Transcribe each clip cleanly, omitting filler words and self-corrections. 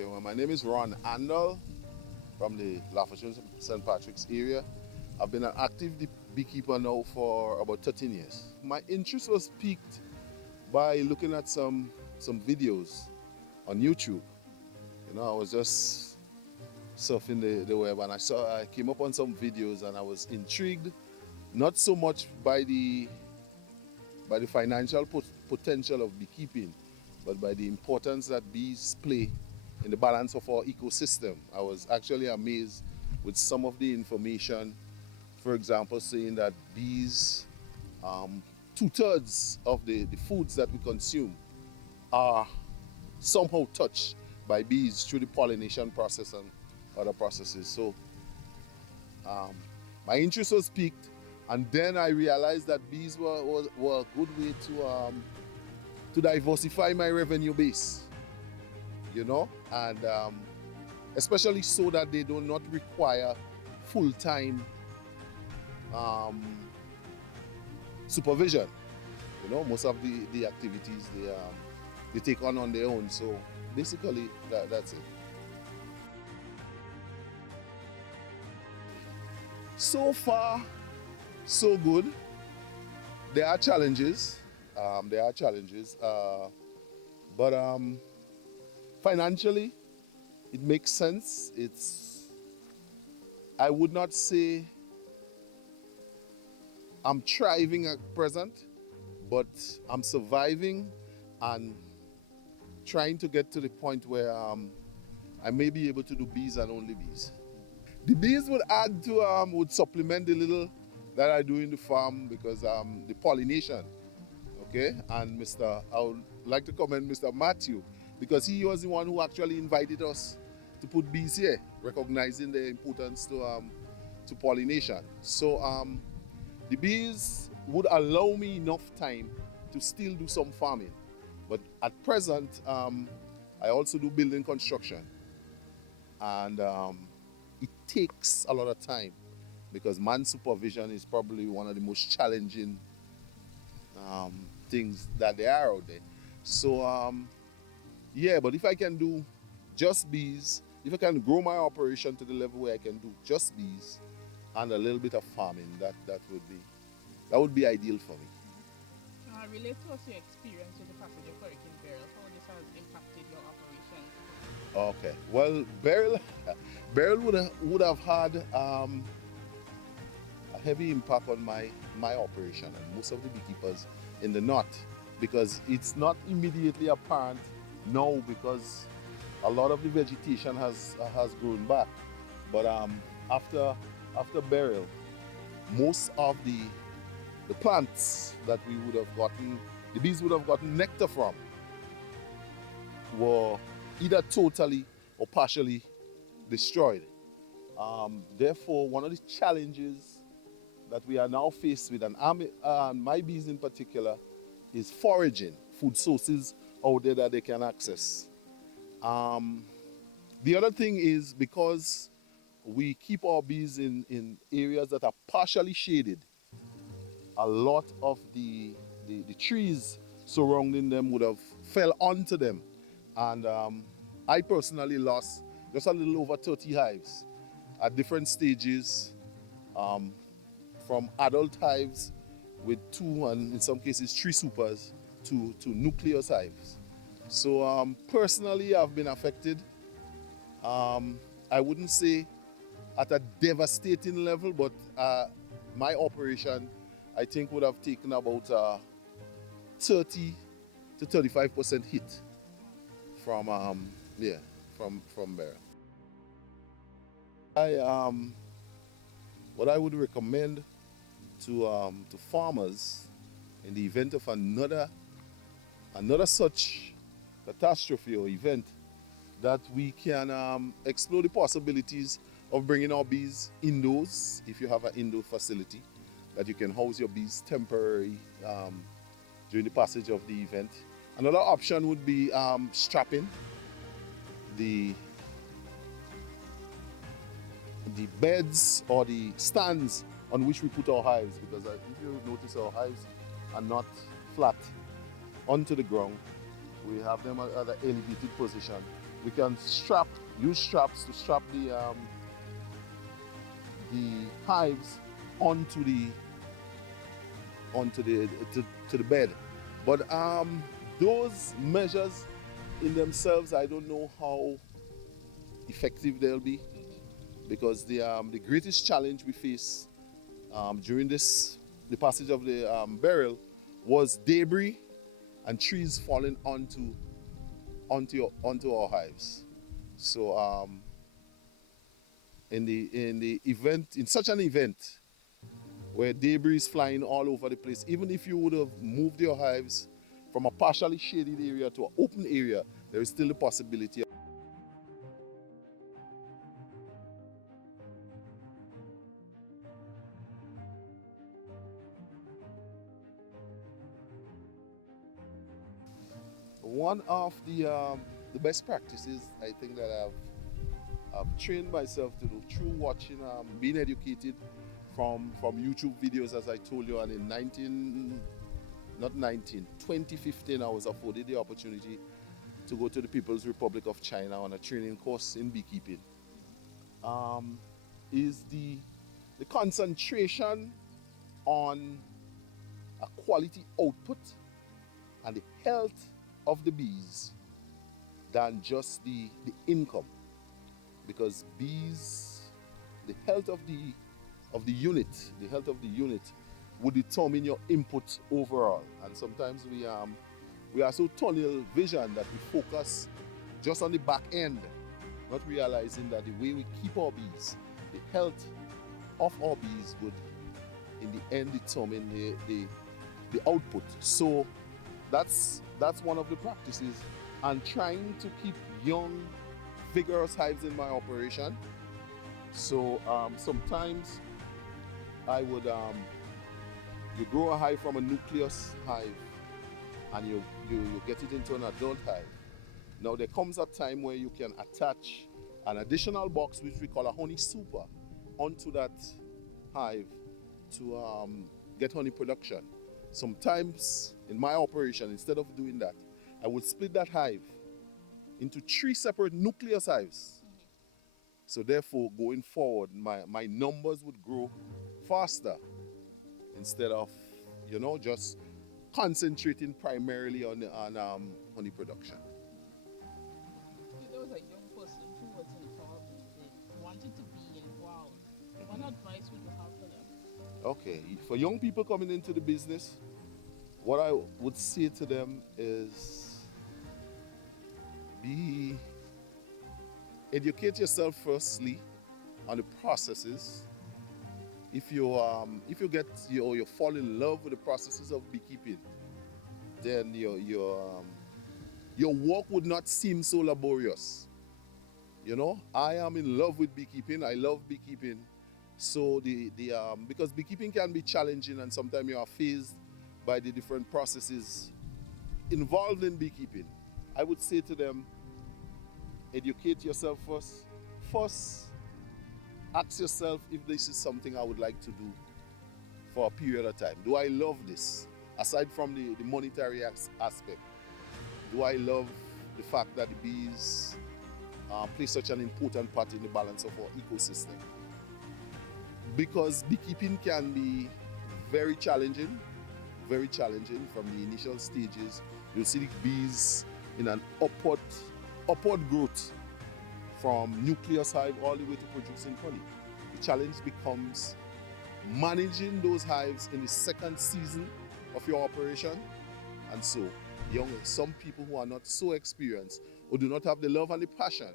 Okay, well, my name is Ron Andall from the Lafourchon St. Patrick's area. I've been an active beekeeper now for about 13 years. My interest was piqued by looking at some videos on YouTube. You know, I was just surfing the web and I came up on some videos and I was intrigued, not so much by the financial potential of beekeeping, but by the importance that bees play in the balance of our ecosystem. I was actually amazed with some of the information, for example, saying that bees, 2/3 of the foods that we consume are somehow touched by bees through the pollination process and other processes. So my interest was piqued, and then I realized that bees were a good way to diversify my revenue base, you know, and especially so that they do not require full-time supervision. You know, most of the activities they take on their own. So basically that's it. So far, so good. There are challenges. But financially, it makes sense. I would not say I'm thriving at present, but I'm surviving and trying to get to the point where I may be able to do bees and only bees. The bees would add to, would supplement the little that I do in the farm, because the pollination, okay? And I would like to commend Mr. Matthew, because he was the one who actually invited us to put bees here, recognizing the importance to pollination. So the bees would allow me enough time to still do some farming. But at present, I also do building construction. And it takes a lot of time, because man supervision is probably one of the most challenging things that there are out there. So yeah, but if I can do just bees, if I can grow my operation to the level where I can do just bees and a little bit of farming, that would be ideal for me. Relate to us your experience with the passage of Hurricane Beryl, how this has impacted your operation. Okay, well, Beryl would have had a heavy impact on my operation and most of the beekeepers in the north, because it's not immediately apparent now, because a lot of the vegetation has grown back. But after Beryl, most of the plants that we would have gotten, the bees would have gotten nectar from, were either totally or partially destroyed. Therefore, one of the challenges that we are now faced with, and my bees in particular, is foraging, food sources out there that they can access. The other thing is, because we keep our bees in areas that are partially shaded, a lot of the trees surrounding them would have fell onto them. And I personally lost just a little over 30 hives at different stages, from adult hives with 2 and in some cases 3 supers to nucleus hives. So personally, I've been affected. I wouldn't say at a devastating level, but my operation, I think, would have taken about 30 to 35% hit from Beryl. What I would recommend to farmers in the event of another such catastrophe or event, that we can explore the possibilities of bringing our bees indoors. If you have an indoor facility that you can house your bees temporarily during the passage of the event. Another option would be strapping the beds or the stands on which we put our hives, because if you notice, our hives are not flat onto the ground. We have them at an elevated position, We can use straps to strap the hives onto the bed. But those measures in themselves, I don't know how effective they'll be, because the greatest challenge we face during the passage of the Beryl was debris and trees falling onto our hives. So in such an event where debris is flying all over the place, even if you would have moved your hives from a partially shaded area to an open area, there is still the possibility. One of the best practices I think that I've trained myself to do through watching, being educated from YouTube videos, as I told you, and in 2015, I was afforded the opportunity to go to the People's Republic of China on a training course in beekeeping. Is the concentration on a quality output and the health of the bees than just the income, because bees, the health of the unit would determine your input overall. And sometimes we are so tunnel vision that we focus just on the back end, not realizing that the way we keep our bees, the health of our bees would in the end determine the output. So that's one of the practices, and trying to keep young, vigorous hives in my operation. So sometimes I would you grow a hive from a nucleus hive and you get it into an adult hive. Now there comes a time where you can attach an additional box, which we call a honey super, onto that hive to get honey production. Sometimes in my operation, instead of doing that, I would split that hive into 3 separate nucleus hives. So therefore, going forward, my numbers would grow faster, instead of, just concentrating primarily on honey production. There was a young person who was involved in it, wanted to be involved. What advice would you have for them? Okay, for young people coming into the business, what I would say to them is educate yourself firstly on the processes. If you fall in love with the processes of beekeeping, then your work would not seem so laborious. I am in love with beekeeping. I love beekeeping. So because beekeeping can be challenging, and sometimes you are faced by the different processes involved in beekeeping, I would say to them, educate yourself first. First, ask yourself if this is something I would like to do for a period of time. Do I love this? Aside from the monetary aspect, do I love the fact that the bees play such an important part in the balance of our ecosystem? Because beekeeping can be very challenging from the initial stages. You'll see the bees in an upward growth from nucleus hive all the way to producing honey. The challenge becomes managing those hives in the second season of your operation. And so some people who are not so experienced or do not have the love and the passion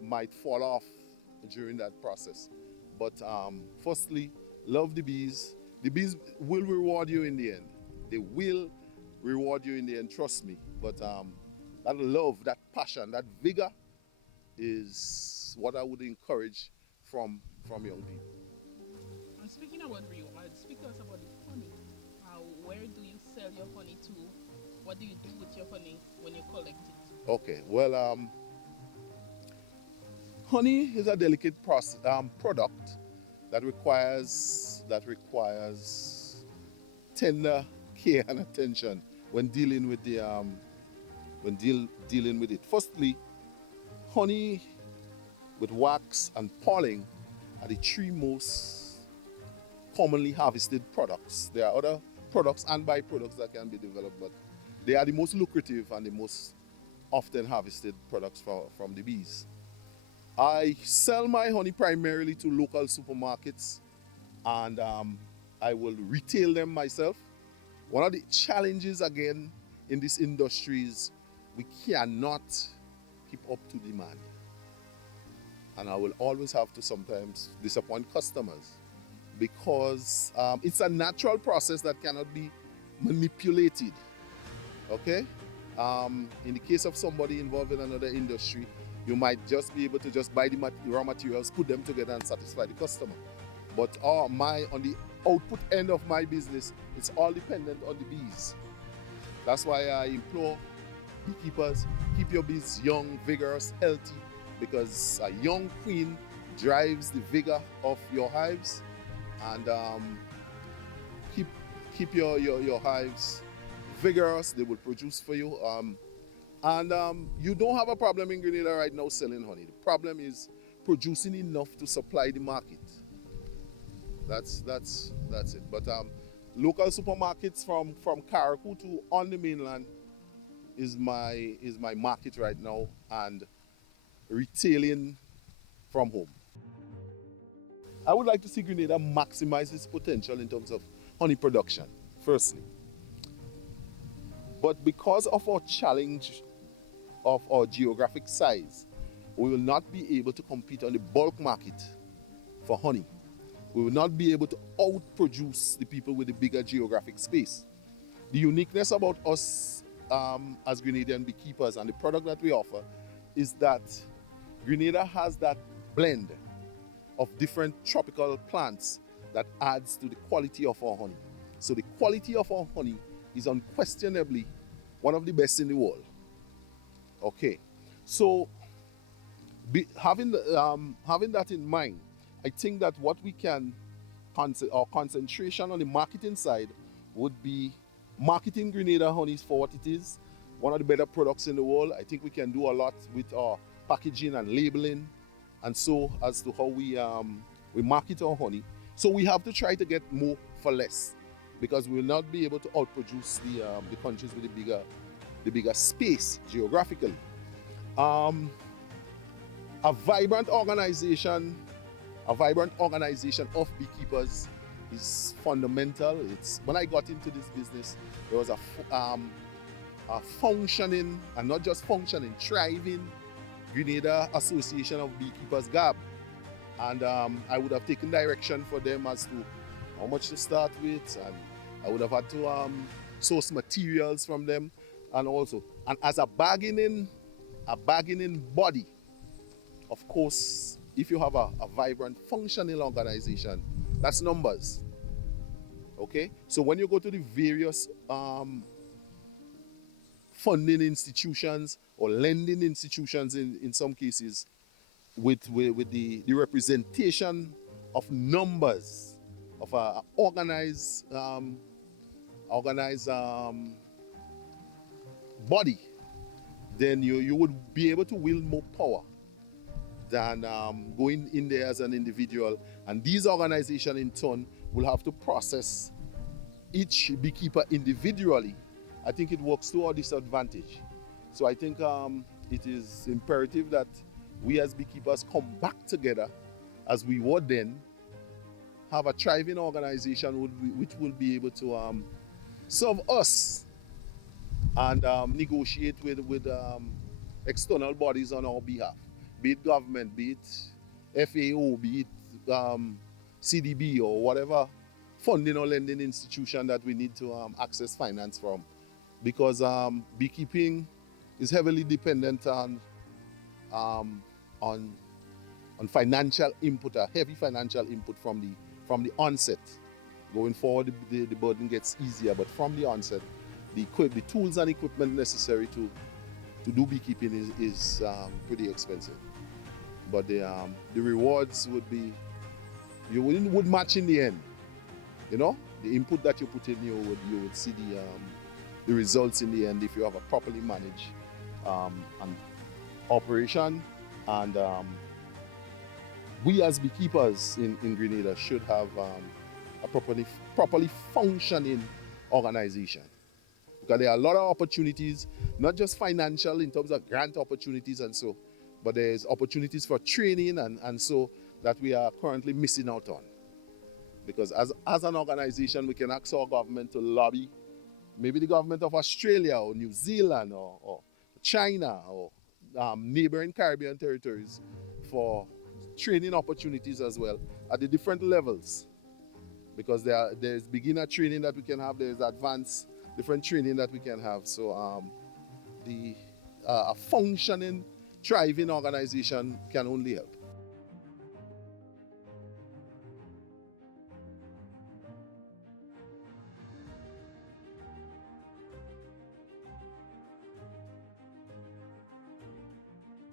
might fall off during that process. But firstly, love the bees. The bees will reward you in the end. They will reward you in the end, trust me. But that love, that passion, that vigor is what I would encourage from young people. And speaking about reward, speak to us about the honey. Where do you sell your honey to? What do you do with your honey when you collect it? Okay, well, honey is a delicate product that requires tender care and attention when dealing with dealing with it. Firstly, honey with wax and pollen are the three most commonly harvested products. There are other products and byproducts that can be developed, but they are the most lucrative and the most often harvested products from the bees. I sell my honey primarily to local supermarkets, and I will retail them myself. One of the challenges again in this industry is we cannot keep up to demand. And I will always have to sometimes disappoint customers because it's a natural process that cannot be manipulated. Okay? In the case of somebody involved in another industry, you might just be able to just buy the raw materials, put them together and satisfy the customer. But on the output end of my business, it's all dependent on the bees. That's why I implore beekeepers, keep your bees young, vigorous, healthy, because a young queen drives the vigor of your hives, and keep your hives vigorous. They will produce for you. You don't have a problem in Grenada right now selling honey. The problem is producing enough to supply the market. That's it. But local supermarkets from Carriacou to on the mainland is my market right now, and retailing from home. I would like to see Grenada maximize its potential in terms of honey production, firstly. But because of our challenge of our geographic size, we will not be able to compete on the bulk market for honey. We will not be able to outproduce the people with the bigger geographic space. The uniqueness about us as Grenadian beekeepers and the product that we offer is that Grenada has that blend of different tropical plants that adds to the quality of our honey. So the quality of our honey is unquestionably one of the best in the world. Okay, so having that in mind, I think that what we can, our concentration on the marketing side would be marketing Grenada honeys for what it is, one of the better products in the world. I think we can do a lot with our packaging and labeling, and so as to how we market our honey. So we have to try to get more for less, because we will not be able to outproduce the countries with the bigger space geographically. A vibrant organization of beekeepers is fundamental. When I got into this business, there was a functioning, and not just functioning, thriving Grenada Association of Beekeepers, GAB. And I would have taken direction for them as to how much to start with, and I would have had to source materials from them, and as a bargaining body, of course, if you have a vibrant, functioning organization, that's numbers. Okay? So when you go to the various funding institutions or lending institutions in some cases, with the representation of numbers of an organized body, then you would be able to wield more power than going in there as an individual. And these organizations in turn will have to process each beekeeper individually. I think it works to our disadvantage. So I think it is imperative that we as beekeepers come back together as we were then, have a thriving organization which will be able to serve us and negotiate with external bodies on our behalf, be it government, be it FAO, be it CDB, or whatever funding or lending institution that we need to access finance from. Because beekeeping is heavily dependent on financial input, a heavy financial input from the onset. Going forward, the burden gets easier, but from the onset, the tools and equipment necessary to do beekeeping is pretty expensive. But the rewards would match in the end. You know, the input that you put in, you would see the results in the end if you have a properly managed operation And we as beekeepers in Grenada should have a properly functioning organization. Because there are a lot of opportunities, not just financial in terms of grant opportunities and so, but there's opportunities for training and so that we are currently missing out on. Because as an organization, we can ask our government to lobby, maybe the government of Australia or New Zealand or China or neighboring Caribbean territories for training opportunities as well at the different levels. Because there's beginner training that we can have, there's advanced different training that we can have. So a functioning, thriving organization can only help.